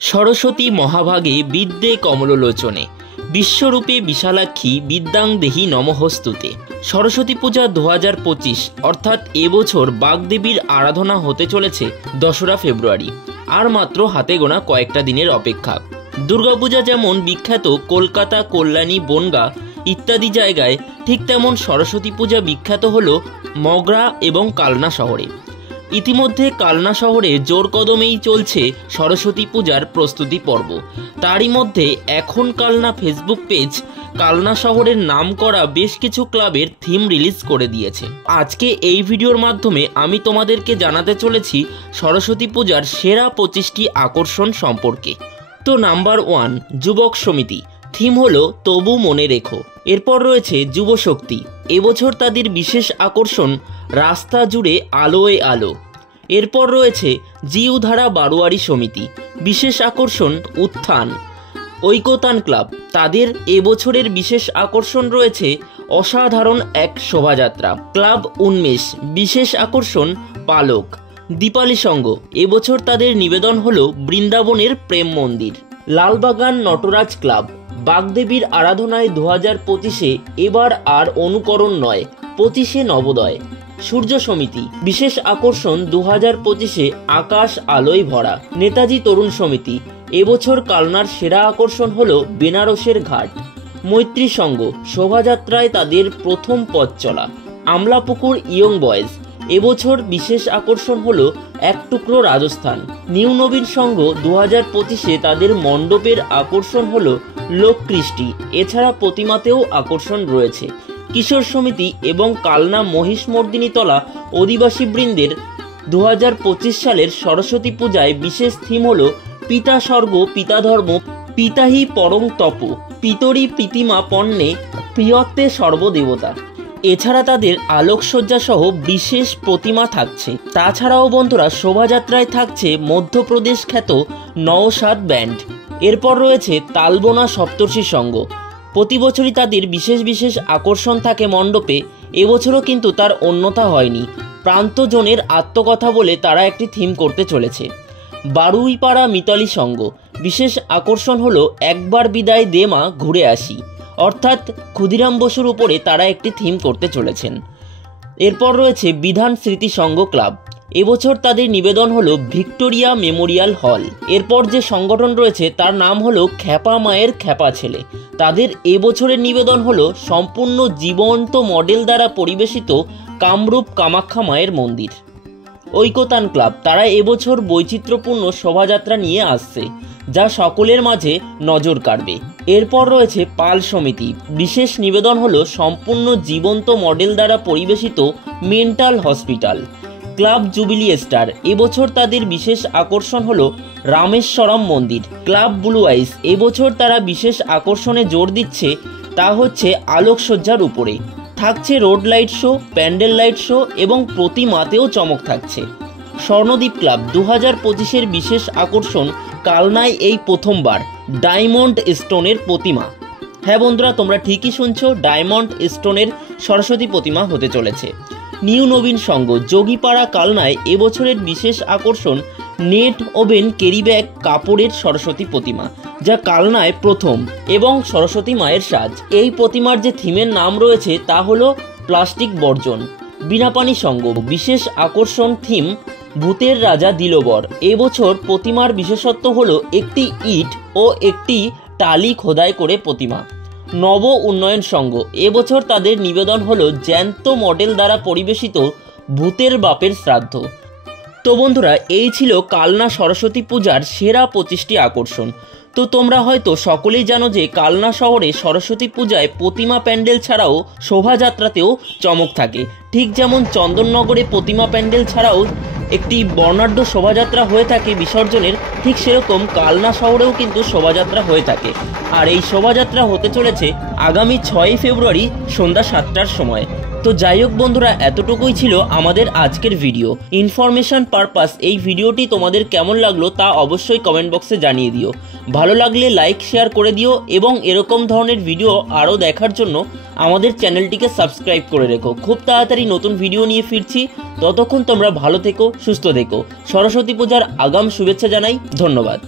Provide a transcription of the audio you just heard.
সরস্বতী মহাভাগে বিদ্যে কমললোচনে বিশ্বরূপে বিশালাক্ষী বিদ্যাং দেহি নমঃস্তুতে। সরস্বতী পূজা 2025 অর্থাৎ এবছর বাগদেবীর আরাধনা হতে চলেছে 2রা ফেব্রুয়ারি। আর মাত্র হাতে গোনা কয়েকটা দিনের অপেক্ষা। দুর্গাপূজা যেমন বিখ্যাত কলকাতা, কল্যাণী, বনগাঁ ইত্যাদি জায়গায়, ঠিক তেমন সরস্বতী পূজা বিখ্যাত হলো মগরা এবং কালনা শহরে। ইতিমধ্যে কালনা শহরে জোর কদমেই চলছে সরস্বতী পূজার প্রস্তুতি পর্ব। তারই মধ্যে এখন কালনা ফেসবুক পেজ কালনা শহরের নাম করা বেশ কিছু ক্লাবের থিম রিলিজ করে দিয়েছে। আজকে এই ভিডিওর মাধ্যমে আমি তোমাদেরকে জানাতে চলেছি সরস্বতী পূজার সেরা 25টি আকর্ষণ সম্পর্কে। তো নাম্বার 1, যুবক সমিতি। থিম হলো তবু মনে রেখো। এরপর রয়েছে যুব শক্তি। এবছর তাদের বিশেষ আকর্ষণ রাস্তা জুড়ে আলোয় আলো। এরপর রয়েছে জিউধারা বারোয়ারি সমিতি। বিশেষ আকর্ষণ উত্থান। ঐকতান ক্লাব, তাদের এবছরের বিশেষ আকর্ষণ রয়েছে অসাধারণ এক শোভাযাত্রা। ক্লাব উন্মেষ, বিশেষ আকর্ষণ পালক। দীপালি সংঘ, এবছর তাদের নিবেদন হলো বৃন্দাবনের প্রেম মন্দির। লালবাগান নটরাজ ক্লাব, বাগদেবীর আরাধনায় 2025-এ এবার আর অনুকরণ নয়, 25-এ নবোদয়। সূর্য সমিতি, বিশেষ আকর্ষণ 2025-এ আকাশ আলোয় ভরা। নেতাজি তরুণ সমিতি, এবছর কালনার সেরা আকর্ষণ হলো বেনারসের ঘাট। মৈত্রী সংঘ, শোভাযাত্রায় তাদের প্রথম পথ চলা। আমলাপুকুর ইয়ং বয়েজ, এবছর বিশেষ আকর্ষণ হলো এক টুকরো রাজস্থান। নিউ নবীন সংঘ 2025-এ তাদের মণ্ডপের আকর্ষণ হলো লোককৃষ্টি। এছাড়া প্রতিমাতেও আকর্ষণ রয়েছে। কিশোর সমিতি এবং কালনা মহিষমর্দিনীতলা অধিবাসী বৃন্দের 2025 সালের সরস্বতী পূজায় বিশেষ থিম হলো পিতা স্বর্গ পিতা ধর্ম পিতাহি পরং তপ পিতরি প্রীতিমা পণ্যে প্রিয়ত্বে সর্বদেবতা। এছাড়া তাদের আলোকসজ্জা সহ বিশেষ প্রতিমা থাকছে। তাছাড়াও বন্ধুরা, শোভাযাত্রায় থাকছে মধ্যপ্রদেশ খ্যাত নওশাদ ব্যান্ড। এরপর রয়েছে তালবোনা সপ্তর্ষি সংঘ। প্রতি বছরই তাদের বিশেষ বিশেষ আকর্ষণ থাকে মণ্ডপে। এবছরও কিন্তু তার অন্যথা হয়নি। প্রান্তজনের আত্মকথা বলে তারা একটি থিম করতে চলেছে। বারুইপাড়া মিতালি সংঘ, বিশেষ আকর্ষণ হলো একবার বিদায় দে মা ঘুরে আসি, অর্থাৎ ক্ষুদিরাম বসুর উপরে তারা একটি থিম করতে চলেছেন। এরপর রয়েছে বিধান স্মৃতি সংঘ ক্লাব। এবছর তাদের নিবেদন হলো ভিক্টোরিয়া মেমোরিয়াল হল। এরপর যে সংগঠন রয়েছে তার নাম হলো খ্যাপা মায়ের খ্যাপা ছেলে। তাদের এবছরের নিবেদন হলো সম্পূর্ণ জীবন্ত মডেল দ্বারা পরিবেশিত কামরূপ কামাখ্যা মায়ের মন্দির। ঐকতান ক্লাব, তারা এবছর বৈচিত্র্যপূর্ণ শোভাযাত্রা নিয়ে আসছে, যা সকলের মাঝে নজর কাড়বে। এরপর রয়েছে পাল সমিতি। বিশেষ নিবেদন হলো সম্পূর্ণ জীবন্ত মডেল দ্বারা পরিবেশিত mental hospital. Club jubilee star, এবছর তাদের বিশেষ আকর্ষণ হলো রামেশ্বরম মন্দির। ক্লাব ব্লু আইস, এবছর তারা বিশেষ আকর্ষণে জোর দিচ্ছে, তা হচ্ছে আলোকসজ্জার উপরে। থাকছে road light show, pandal light show এবং প্রতিমাতেও চমক থাকছে। স্বর্ণদ্বীপ ক্লাব, 2025-এর বিশেষ আকর্ষণ কালনায় এই প্রথমবার ডায়মন্ড স্টোনের প্রতিমা। হ্যাঁ বন্ধুরা, তোমরা ঠিকই শুনছো, ডায়মন্ড স্টোনের সরস্বতী প্রতিমা হতে চলেছে। নিউ নবীন সংঘ, যোগীপাড়া কালনায় এবছরের বিশেষ আকর্ষণ নেট ওভেন ক্যারিব্যাগ কাপড়ের সরস্বতী প্রতিমা, যা কালনায় প্রথম, এবং সরস্বতী মায়ের সাজ। এই প্রতিমার যে থিমের নাম রয়েছে তা হলো প্লাস্টিক বর্জন। বিনাপানি সংঘ, বিশেষ আকর্ষণ থিম ভূতের রাজা দিলবর। এবছর প্রতিমার বিশেষত্ব হলো একটি ইট ও একটি টালি খোদাই করে প্রতিমা। নব উন্নয়ন সংঘ, এবছর তাদের নিবেদন হলো জ্যান্ত মডেল দ্বারা পরিবেশিত ভূতের বাপের শ্রাদ্ধ। তো বন্ধুরা, এই ছিল কালনা সরস্বতী পূজার সেরা 25টি আকর্ষণ। তো তোমরা হয়তো সকলেই জানো যে কালনা শহরে সরস্বতী পূজায় প্রতিমা প্যান্ডেল ছাড়াও শোভাযাত্রাতেও চমক থাকে। ঠিক যেমন চন্দননগরে প্রতিমা প্যান্ডেল ছাড়াও একটি বর্ণাঢ্য শোভাযাত্রা হয়ে থাকে বিসর্জনের, ঠিক সেরকম কালনা শহরেও কিন্তু শোভাযাত্রা হয়ে থাকে। আর এই শোভাযাত্রা হতে চলেছে আগামী 6 ফেব্রুয়ারি সন্ধ্যা 7টার সময়। তো যাই হোক বন্ধুরা, এতটুকুই ছিল আমাদের আজকের ভিডিও। ইনফরমেশন পারপাস এই ভিডিওটি তোমাদের কেমন লাগলো তা অবশ্যই কমেন্ট বক্সে জানিয়ে দিও। ভালো লাগলে লাইক শেয়ার করে দিও এবং এরকম ধরনের ভিডিও আরও দেখার জন্য আমাদের চ্যানেলটিকে সাবস্ক্রাইব করে রেখো। খুব তাড়াতাড়ি নতুন ভিডিও নিয়ে ফিরছি। ততক্ষণ তোমরা ভালো থেকো, সুস্থ থেকো। সরস্বতী পূজার আগাম শুভেচ্ছা জানাই। ধন্যবাদ।